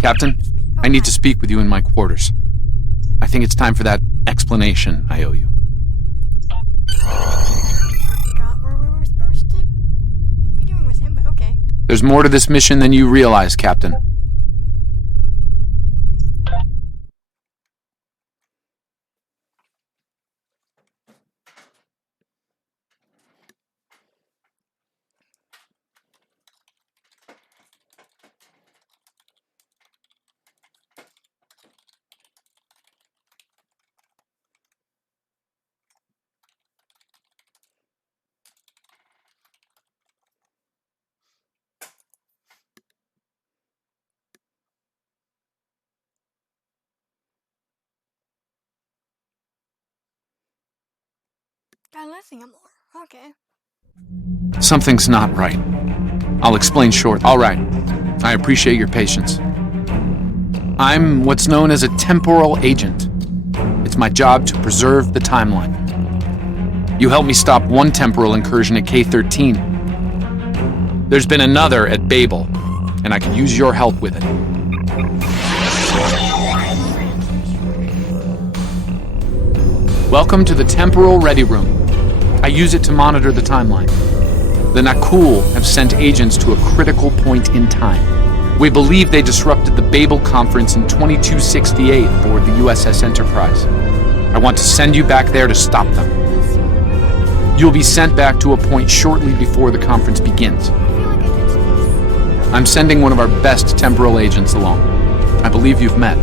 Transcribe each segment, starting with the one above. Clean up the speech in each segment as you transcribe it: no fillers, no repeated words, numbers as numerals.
Captain, I need to speak with you in my quarters. I think it's time for that explanation I owe you. Forgot where we were supposed to be doing with him, but okay. There's more to this mission than you realize, Captain. Got nothing more. Okay. Something's not right. I'll explain short. All right. I appreciate your patience. I'm what's known as a temporal agent. It's my job to preserve the timeline. You helped me stop one temporal incursion at K-13. There's been another at Babel, and I could use your help with it. Welcome to the Temporal Ready Room. I use it to monitor the timeline. The Nakul have sent agents to a critical point in time. We believe they disrupted the Babel Conference in 2268 aboard the USS Enterprise. I want to send you back there to stop them. You'll be sent back to a point shortly before the conference begins. I'm sending one of our best temporal agents along. I believe you've met.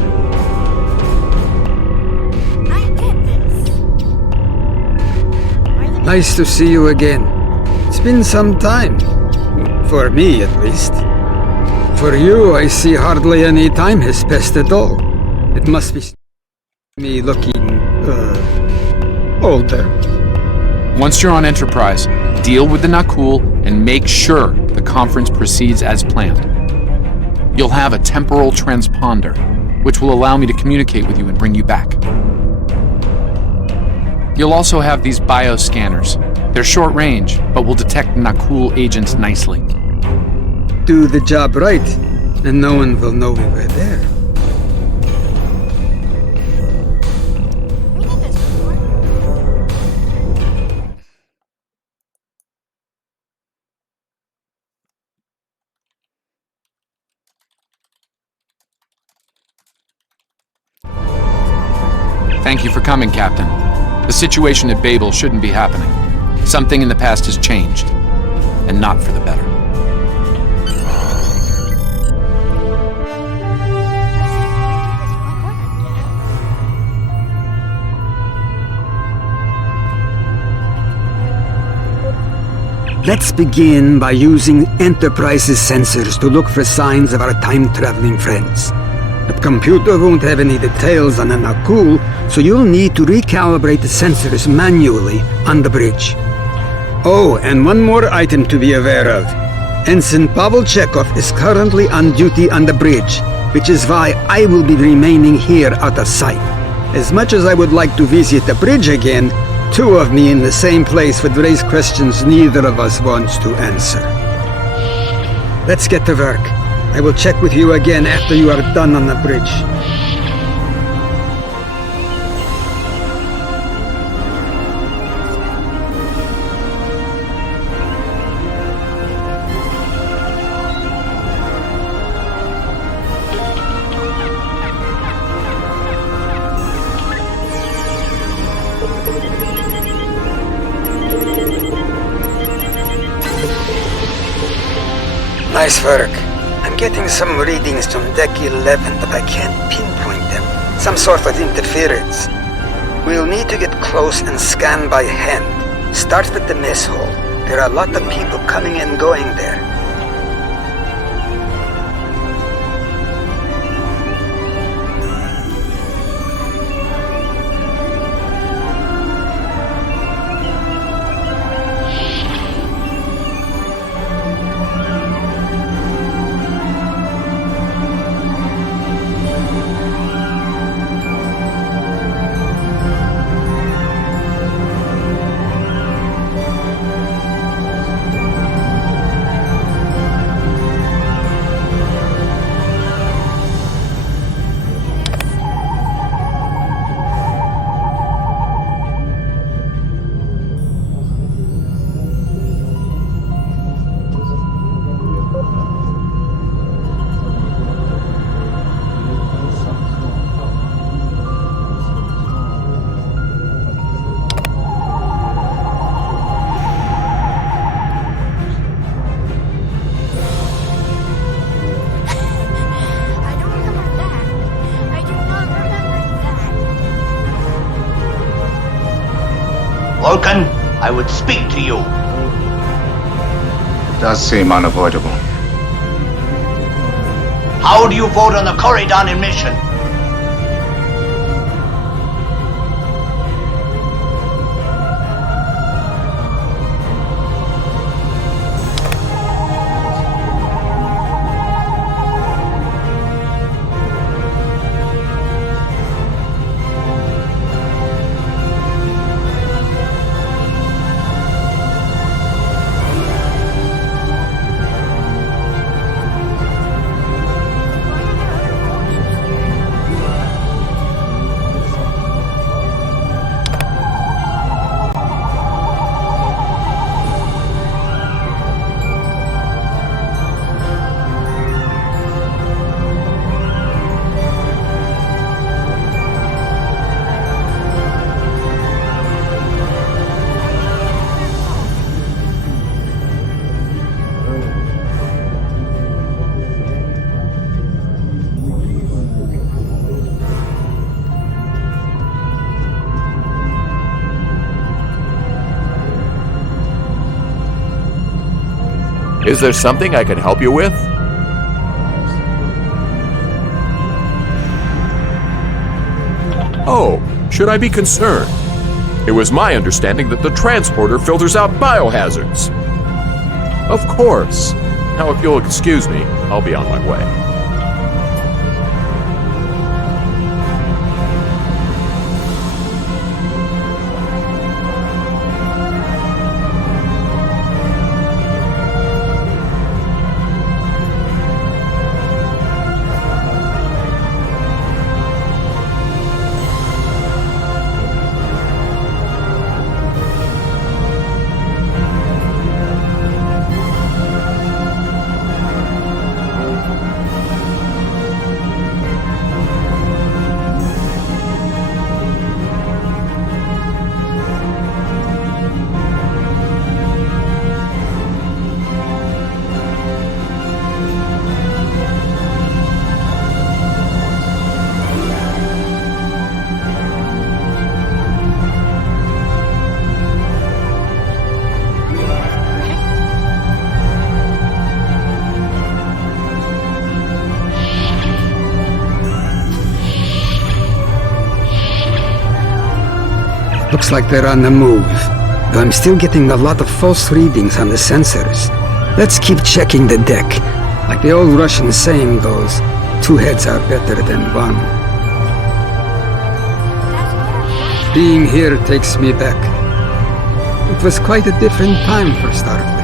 Nice to see you again. It's been some time. For me, at least. For you, I see hardly any time has passed at all. It must be me looking, older. Once you're on Enterprise, deal with the Nakul and make sure the conference proceeds as planned. You'll have a temporal transponder, which will allow me to communicate with you and bring you back. You'll also have these bioscanners. They're short range, but will detect Nakul agents nicely. Do the job right, and no one will know we were there. We did this before. Thank you for coming, Captain. The situation at Babel shouldn't be happening. Something in the past has changed, and not for the better. Let's begin by using Enterprise's sensors to look for signs of our time-traveling friends. The computer won't have any details on the Nakul, so you'll need to recalibrate the sensors manually on the bridge. Oh, and one more item to be aware of. Ensign Pavel Chekhov is currently on duty on the bridge, which is why I will be remaining here out of sight. As much as I would like to visit the bridge again, two of me in the same place would raise questions neither of us wants to answer. Let's get to work. I will check with you again after you are done on the bridge. Nice work. I'm getting some readings from Deck 11, but I can't pinpoint them. Some sort of interference. We'll need to get close and scan by hand. Start with the mess hall. There are a lot of people coming and going there. Vulcan, I would speak to you. Does seem unavoidable. How do you vote on the Corridon mission? Is there something I can help you with? Oh, should I be concerned? It was my understanding that the transporter filters out biohazards. Of course. Now, if you'll excuse me, I'll be on my way. Looks like they're on the move, though I'm still getting a lot of false readings on the sensors. Let's keep checking the deck. Like the old Russian saying goes, 2 heads are better than 1. Being here takes me back. It was quite a different time for Starfleet.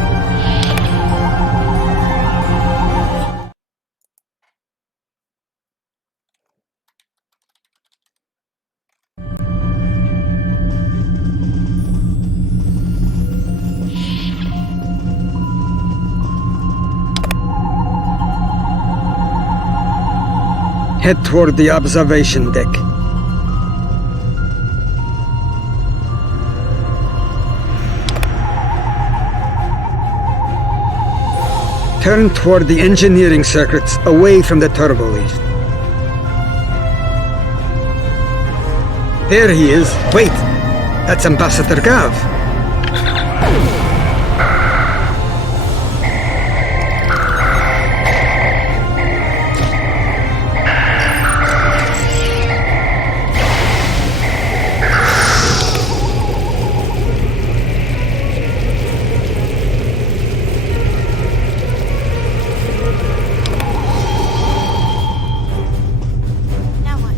Head toward the observation deck. Turn toward the engineering circuits, away from the turbo lift. There he is. Wait, that's Ambassador Gav. Now what?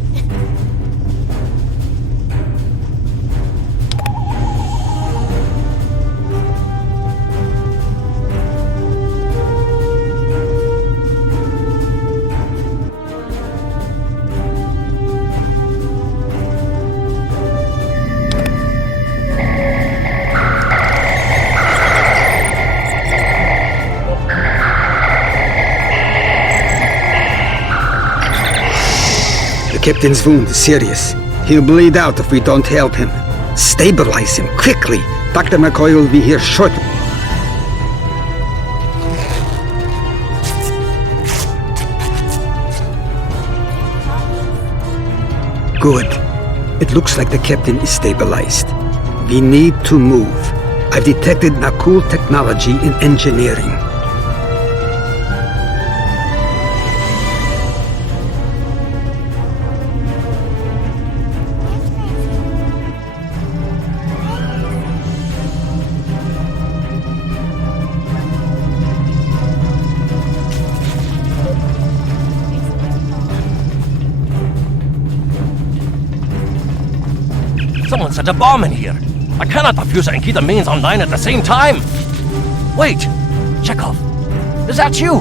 The captain's wound is serious. He'll bleed out if we don't help him. Stabilize him, quickly! Dr. McCoy will be here shortly. Good. It looks like the captain is stabilized. We need to move. I've detected Nakul technology in engineering. Someone set a bomb in here. I cannot defuse it and keep the mains online at the same time. Wait, Chekhov, is that you?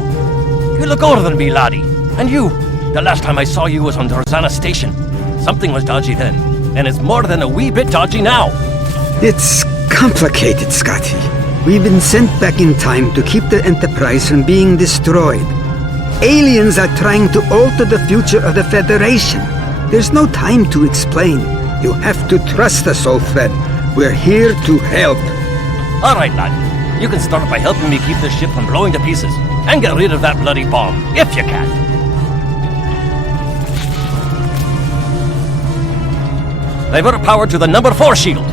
You look older than me, laddie. And you, the last time I saw you was on the Rosanna station. Something was dodgy then, and it's more than a wee bit dodgy now. It's complicated, Scotty. We've been sent back in time to keep the Enterprise from being destroyed. Aliens are trying to alter the future of the Federation. There's no time to explain. You have to trust us, old friend. We're here to help. All right, lad. You can start by helping me keep this ship from blowing to pieces, and get rid of that bloody bomb, if you can. Divert power to the number 4 shield.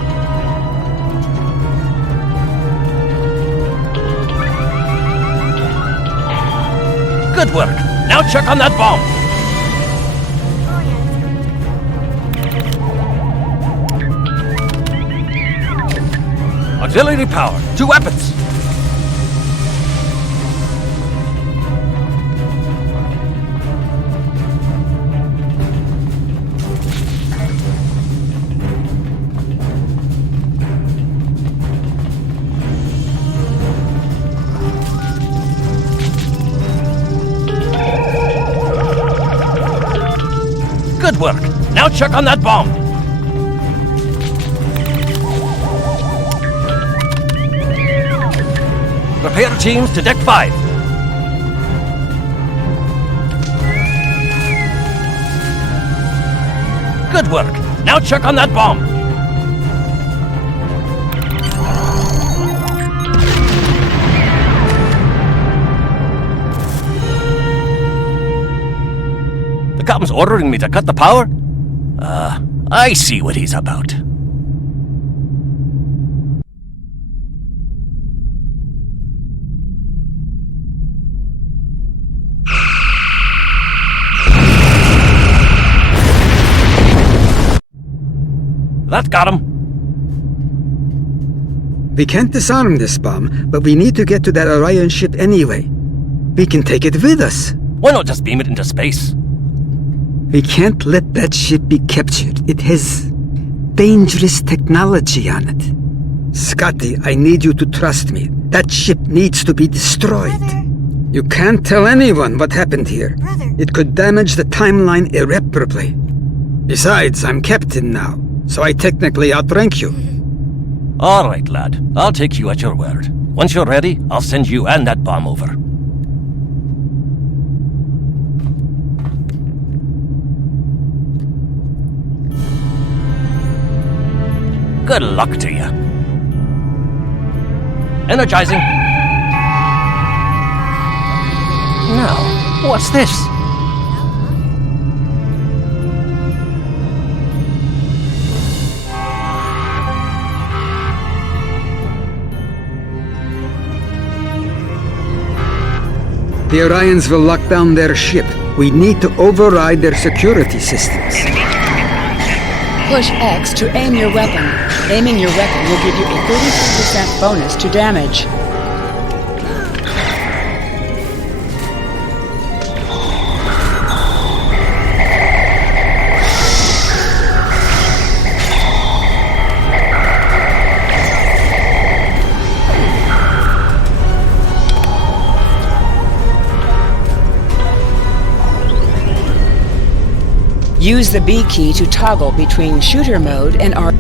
Good work. Now check on that bomb. Auxiliary power to weapons. Good work. Now check on that bomb. Repair teams to deck 5. Good work. Now check on that bomb. The captain's ordering me to cut the power? I see what he's about. That got him. We can't disarm this bomb, but we need to get to that Orion ship anyway. We can take it with us. Why not just beam it into space? We can't let that ship be captured. It has dangerous technology on it. Scotty, I need you to trust me. That ship needs to be destroyed. Brother. You can't tell anyone what happened here. Brother. It could damage the timeline irreparably. Besides, I'm captain now, so I technically outrank you. All right, lad. I'll take you at your word. Once you're ready, I'll send you and that bomb over. Good luck to you. Energizing. Now, what's this? The Orions will lock down their ship. We need to override their security systems. Push X to aim your weapon. Aiming your weapon will give you a 33% bonus to damage. Use the B key to toggle between shooter mode and R.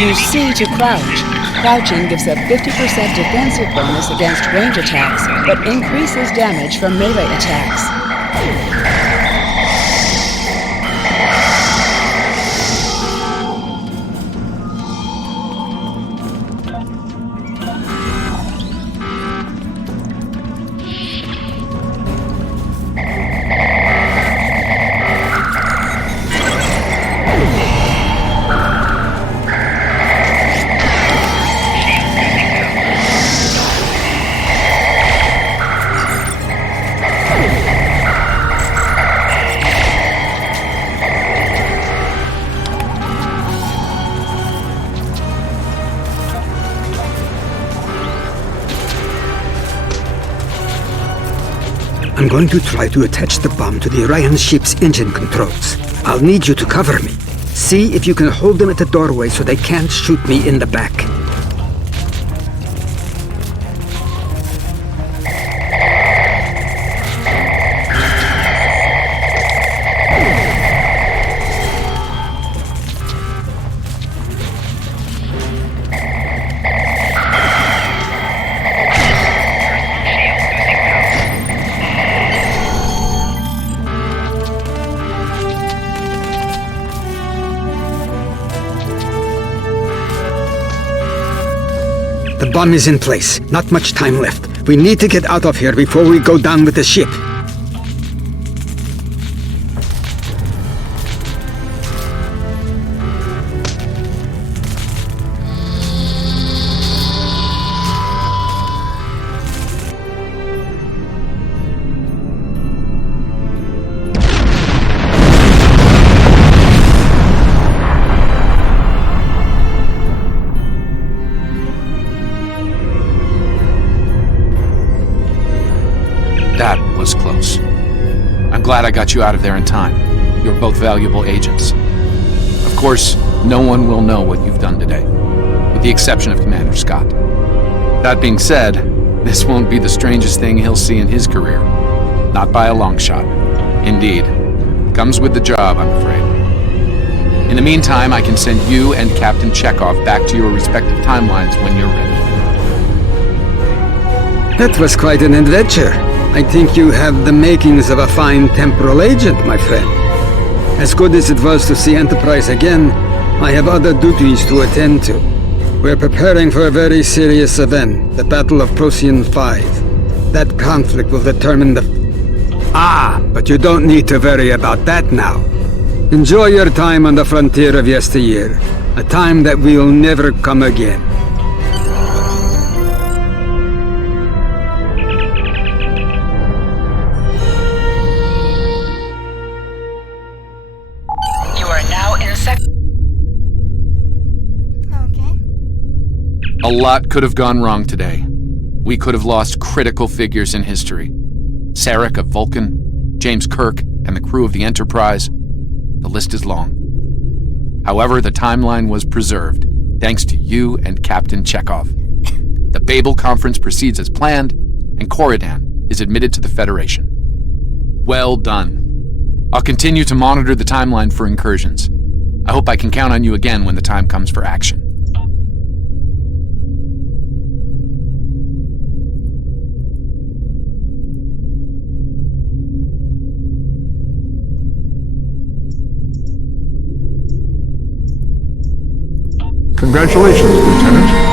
Use C to crouch. Crouching gives a 50% defensive bonus against range attacks, but increases damage from melee attacks. I'm going to try to attach the bomb to the Orion ship's engine controls. I'll need you to cover me. See if you can hold them at the doorway so they can't shoot me in the back. The bomb is in place. Not much time left. We need to get out of here before we go down with the ship. That was close. I'm glad I got you out of there in time. You're both valuable agents. Of course, no one will know what you've done today, with the exception of Commander Scott. That being said, this won't be the strangest thing he'll see in his career. Not by a long shot. Indeed. Comes with the job, I'm afraid. In the meantime, I can send you and Captain Chekhov back to your respective timelines when you're ready. That was quite an adventure. I think you have the makings of a fine temporal agent, my friend. As good as it was to see Enterprise again, I have other duties to attend to. We're preparing for a very serious event, the Battle of Procyon 5. That conflict will determine the... but you don't need to worry about that now. Enjoy your time on the frontier of yesteryear, a time that will never come again. A lot could have gone wrong today. We could have lost critical figures in history. Sarek of Vulcan, James Kirk, and the crew of the Enterprise. The list is long. However, the timeline was preserved, thanks to you and Captain Chekhov. The Babel Conference proceeds as planned, and Corridan is admitted to the Federation. Well done. I'll continue to monitor the timeline for incursions. I hope I can count on you again when the time comes for action. Congratulations, Lieutenant.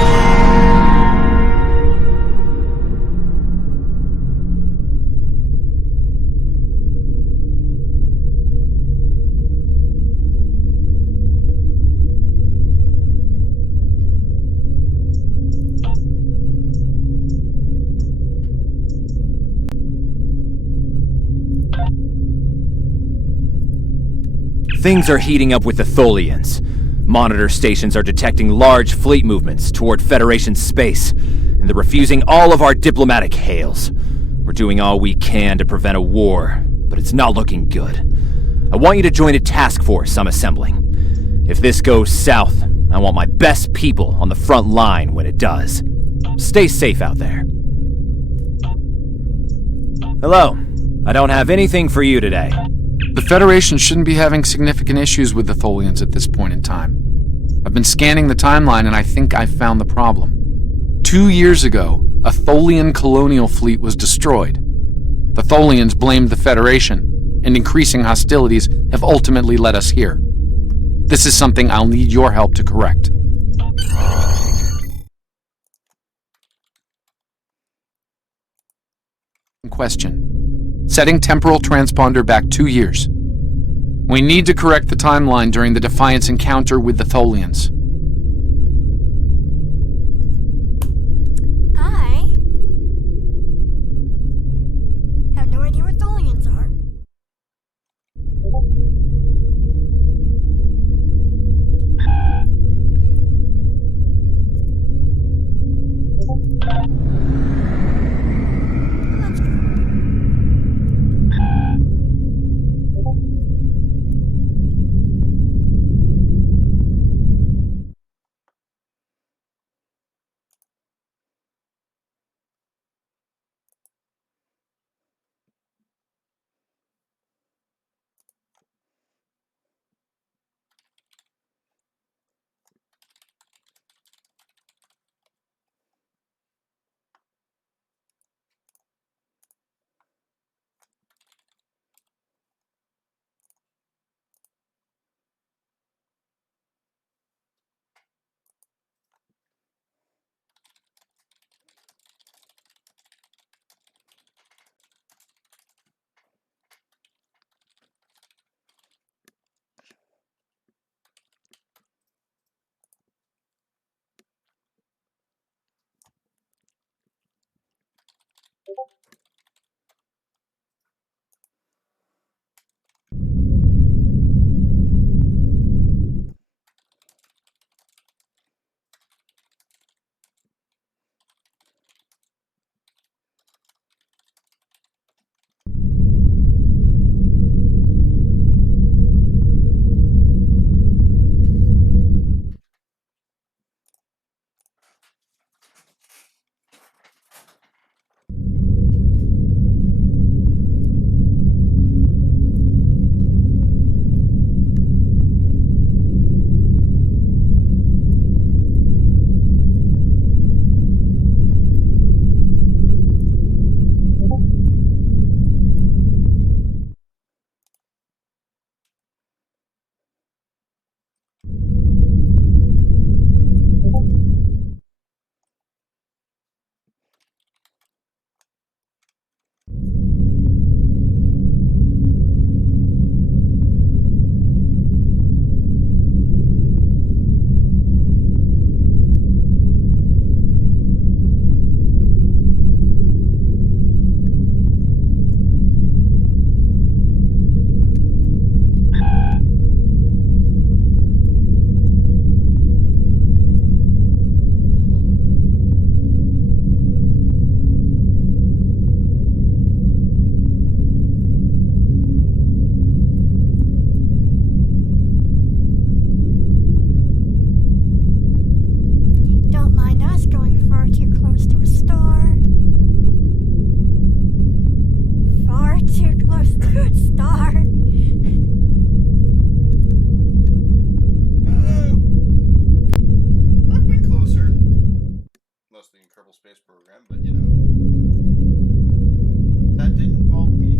Things are heating up with the Tholians. Monitor stations are detecting large fleet movements toward Federation space, and they're refusing all of our diplomatic hails. We're doing all we can to prevent a war, but it's not looking good. I want you to join a task force I'm assembling. If this goes south, I want my best people on the front line when it does. Stay safe out there. Hello. I don't have anything for you today. The Federation shouldn't be having significant issues with the Tholians at this point in time. I've been scanning the timeline and I think I've found the problem. 2 years ago, a Tholian colonial fleet was destroyed. The Tholians blamed the Federation, and increasing hostilities have ultimately led us here. This is something I'll need your help to correct. Question. Setting temporal transponder back 2 years. We need to correct the timeline during the Defiance encounter with the Tholians. I have no idea what Tholians are. Let's go. space program, but you know, that did involve me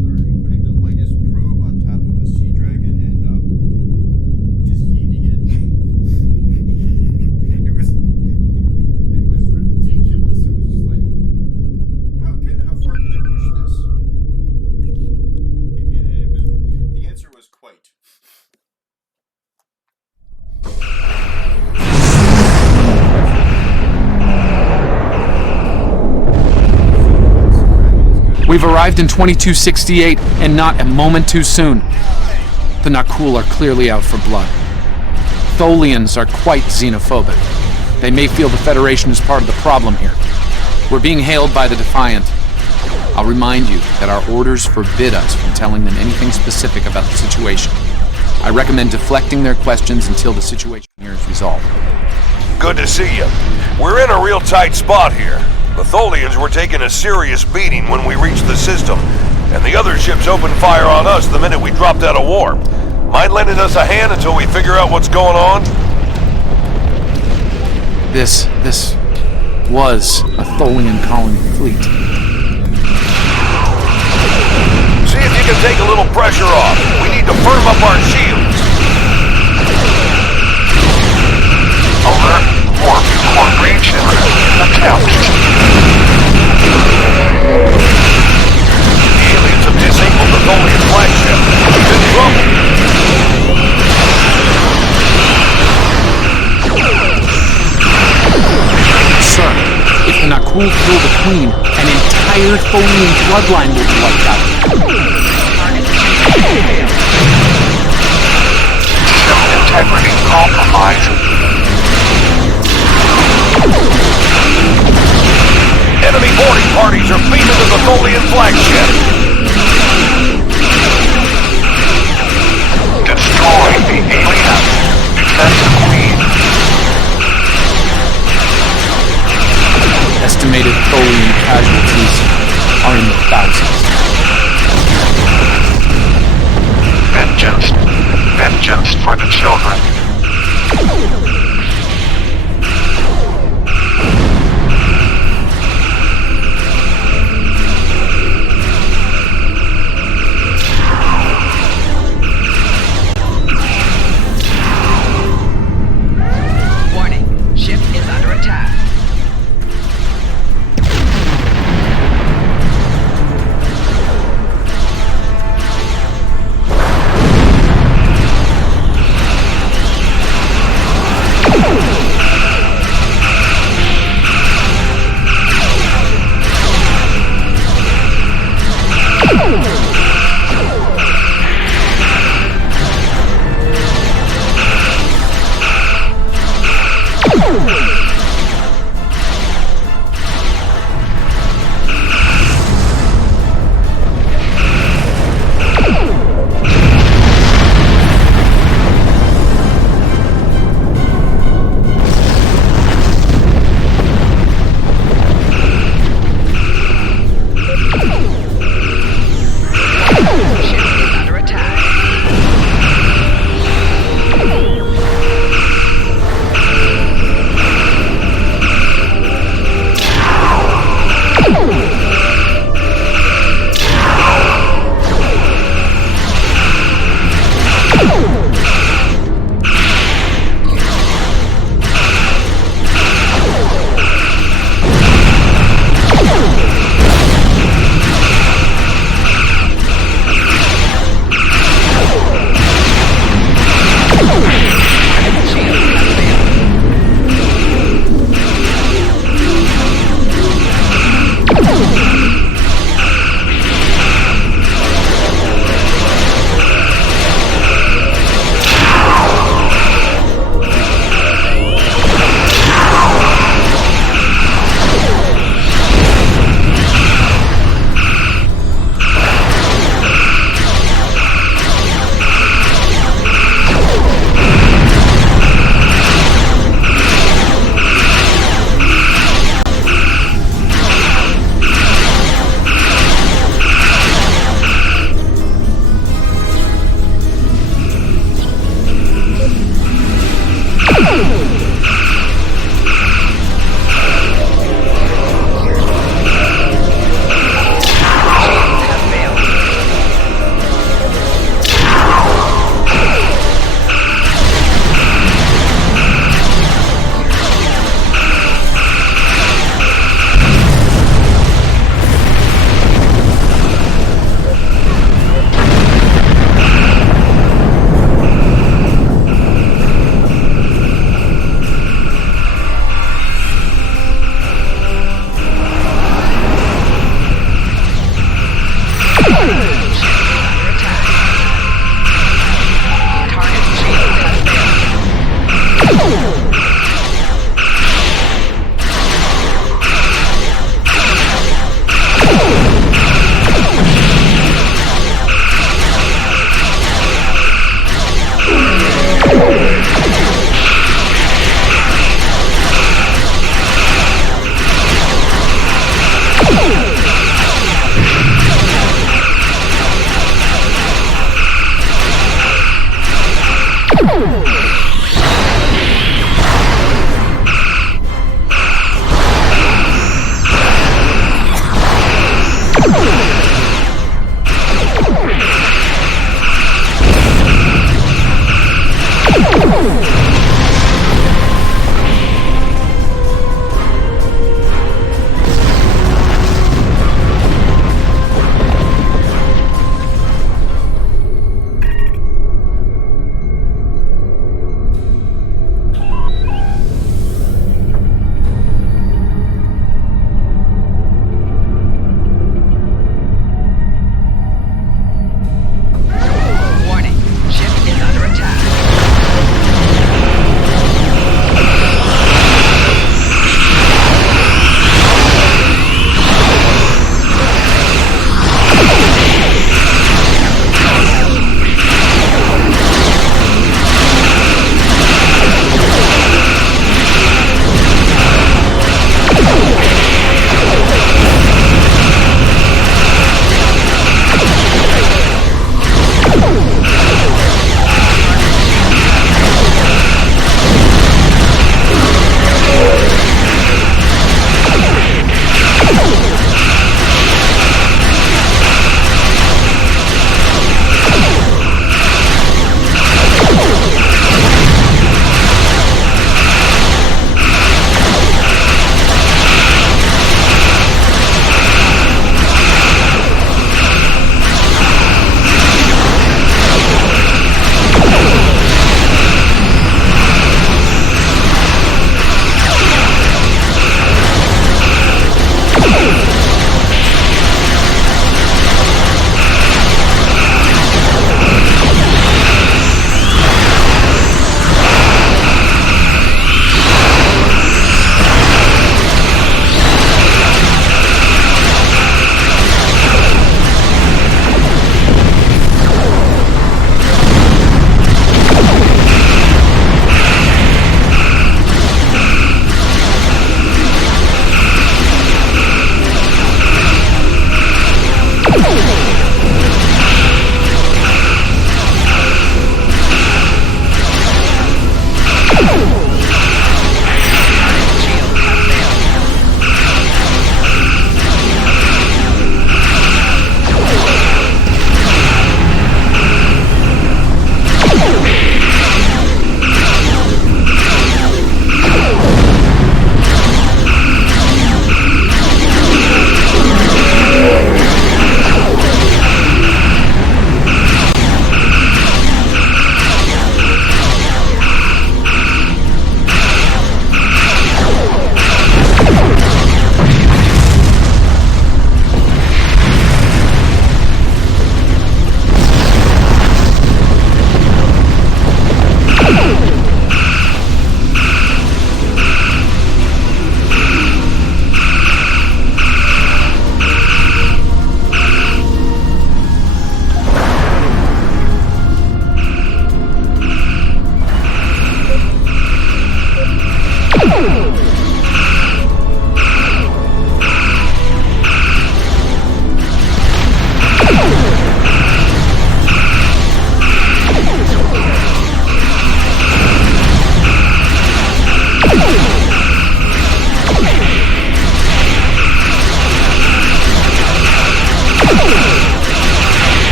literally putting the lightest probe on top of a sea dragon and just heating it. it was ridiculous. It was just like, how far can I push this? And it was, the answer was quite. We've arrived in 2268, and not a moment too soon. The Nakul are clearly out for blood. Tholians are quite xenophobic. They may feel the Federation is part of the problem here. We're being hailed by the Defiant. I'll remind you that our orders forbid us from telling them anything specific about the situation. I recommend deflecting their questions until the situation here is resolved. Good to see you. We're in a real tight spot here. The Tholians were taking a serious beating when we reached the system, and the other ships opened fire on us the minute we dropped out of war. Mind lending us a hand until we figure out what's going on? This was a Tholian colony fleet. See if you can take a little pressure off. We need to firm up our shields. Over. More breach attempt. The aliens have disabled the Tholian flagship. He's in trouble. Sir, if the Nakul kill the Queen, an entire Tholian bloodline will be wiped out. System integrity compromised. Enemy boarding parties are beaming to the Tholian flagship. Destroy the alien. Defend the Queen. Estimated Tholian casualties are in the thousands. Vengeance. Vengeance for the children. Warning. Ship is under attack.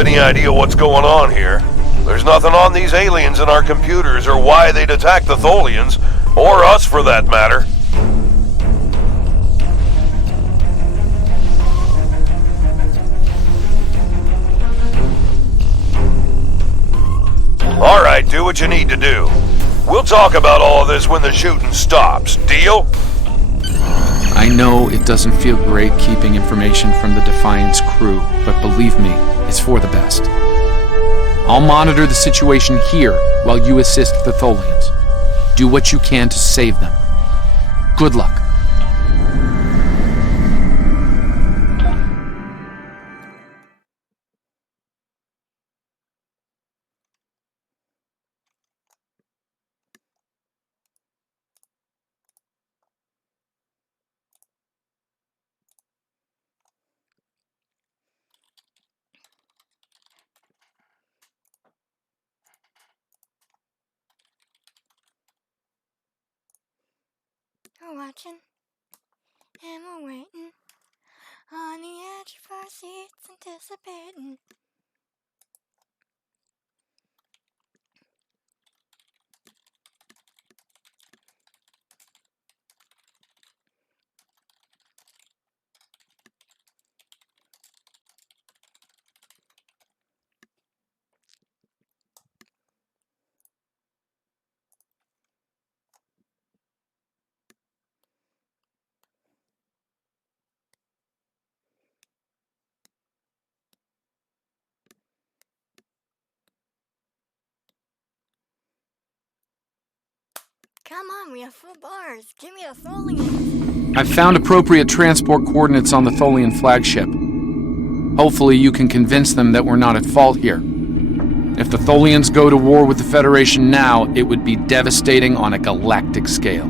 any idea what's going on here. There's nothing on these aliens in our computers or why they'd attack the Tholians, or us for that matter. Alright, do what you need to do. We'll talk about all of this when the shooting stops. Deal? I know it doesn't feel great keeping information from the Defiance crew, but believe me, it's for the best. I'll monitor the situation here while you assist the Tholians. Do what you can to save them. Good luck. We're watching and we're waiting on the edge of our seats, anticipating. Come on, we have full bars. Give me the Tholians. I've found appropriate transport coordinates on the Tholian flagship. Hopefully you can convince them that we're not at fault here. If the Tholians go to war with the Federation now, it would be devastating on a galactic scale.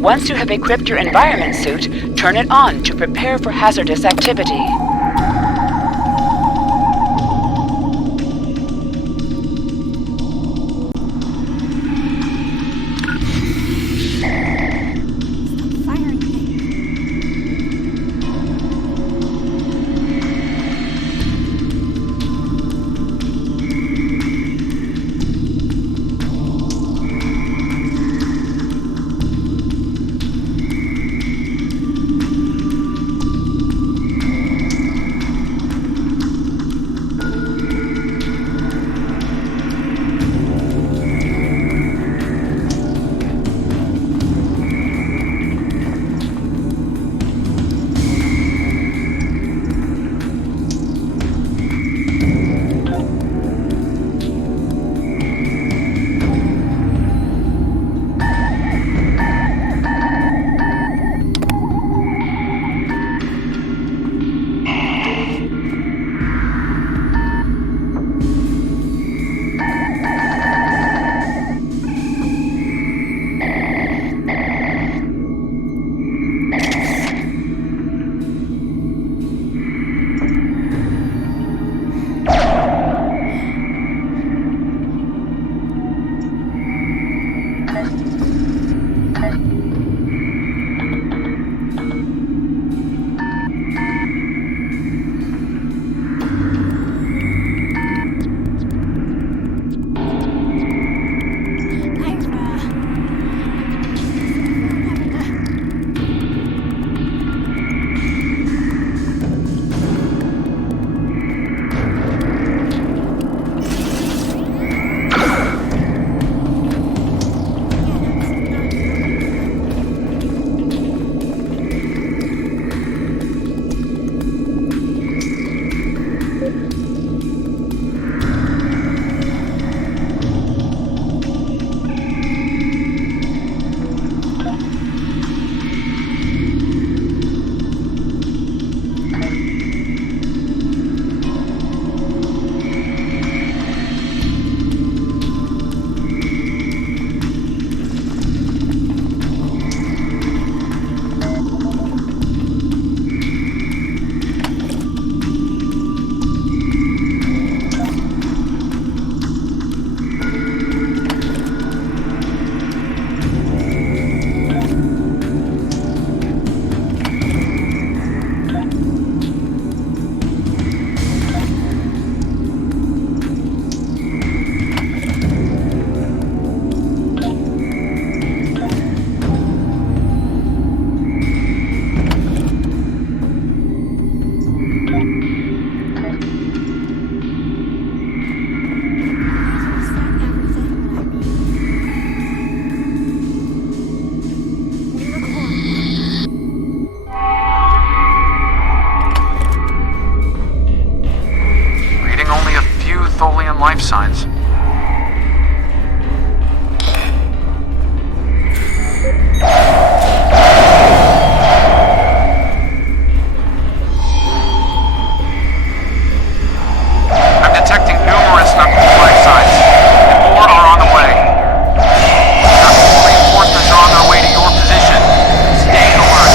Once you have equipped your environment suit, turn it on to prepare for hazardous activity. signs. I'm detecting numerous knuckle life signs, and more are on the way. Knuckle reinforcements are on their way to your position. Stay alert.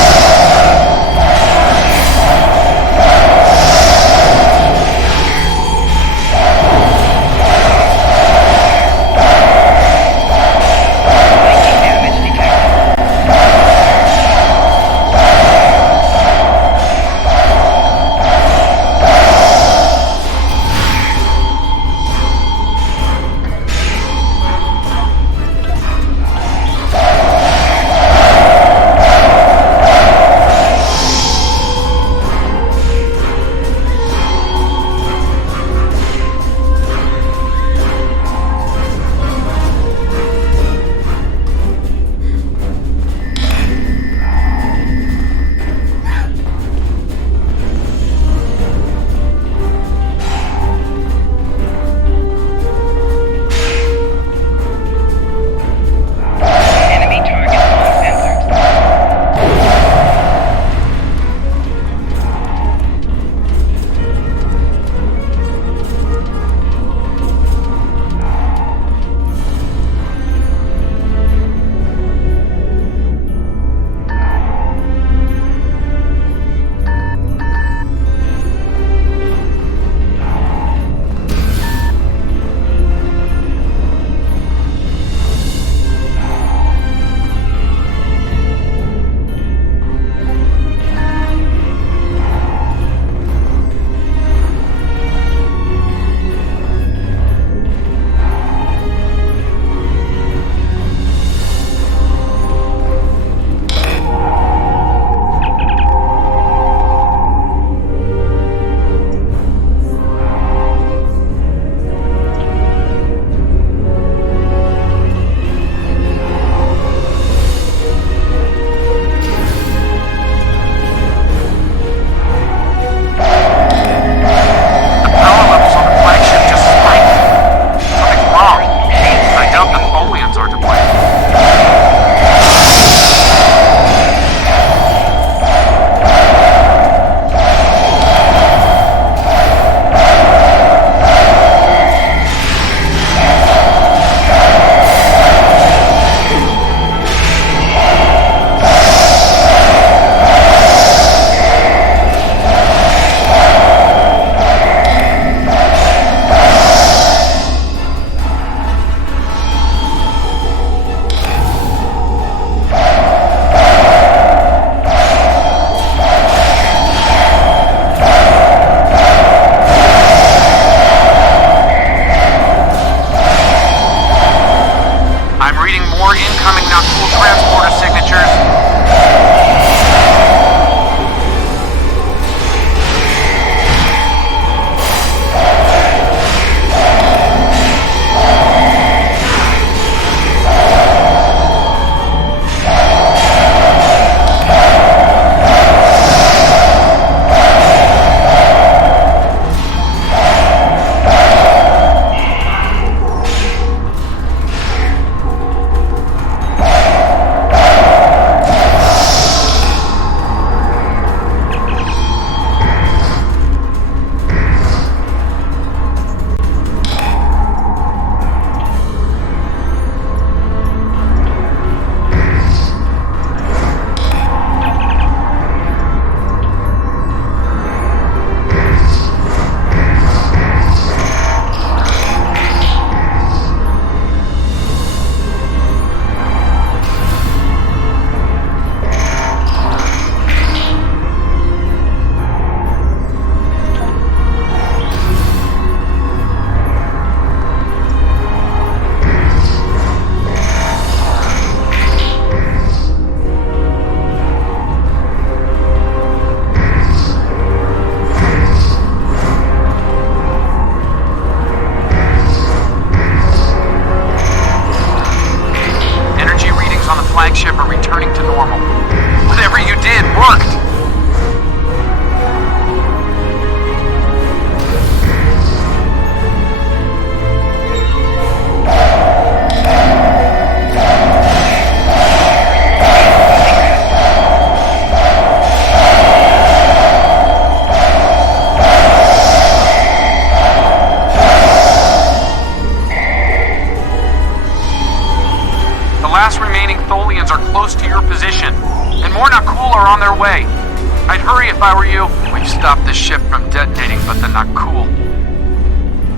I'd hurry if I were you. We've stopped the ship from detonating, but they're not cool.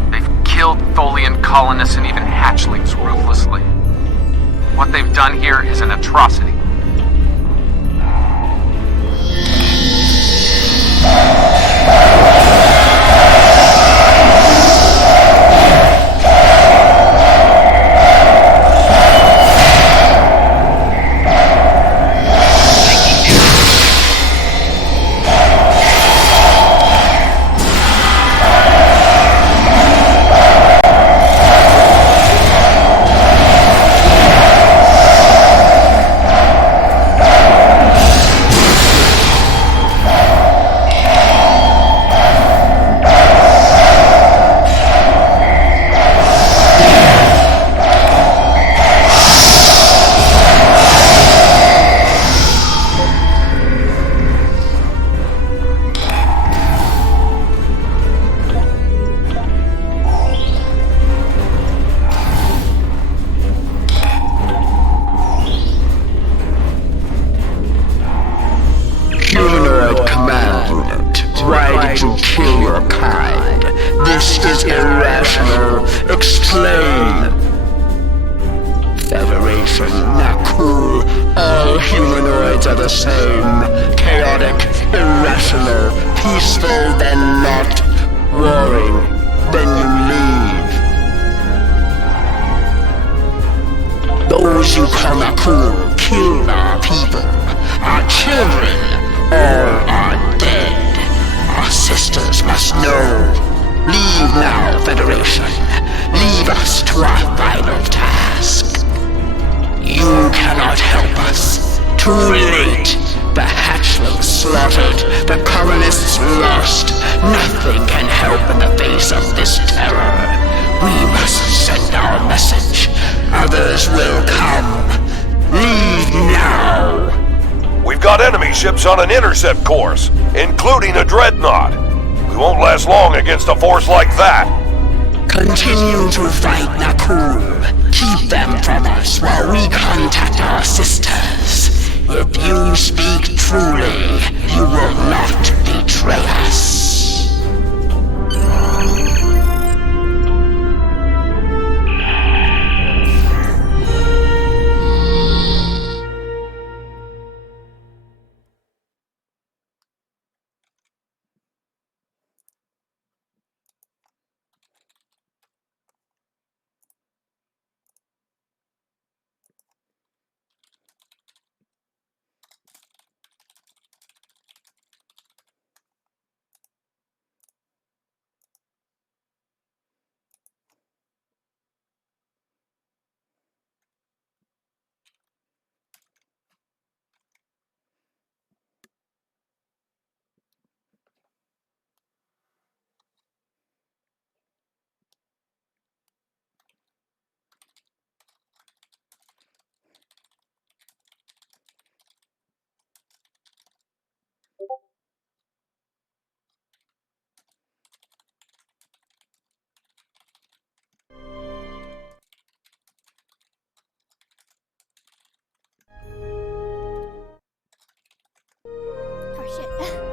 They've killed Tholian colonists and even hatchlings ruthlessly. What they've done here is an atrocity. Ships on an intercept course, including a dreadnought. We won't last long against a force like that. Continue to fight Nakul. Keep them from us while we contact our sisters. If you speak truly, you will not betray us. Oh shit.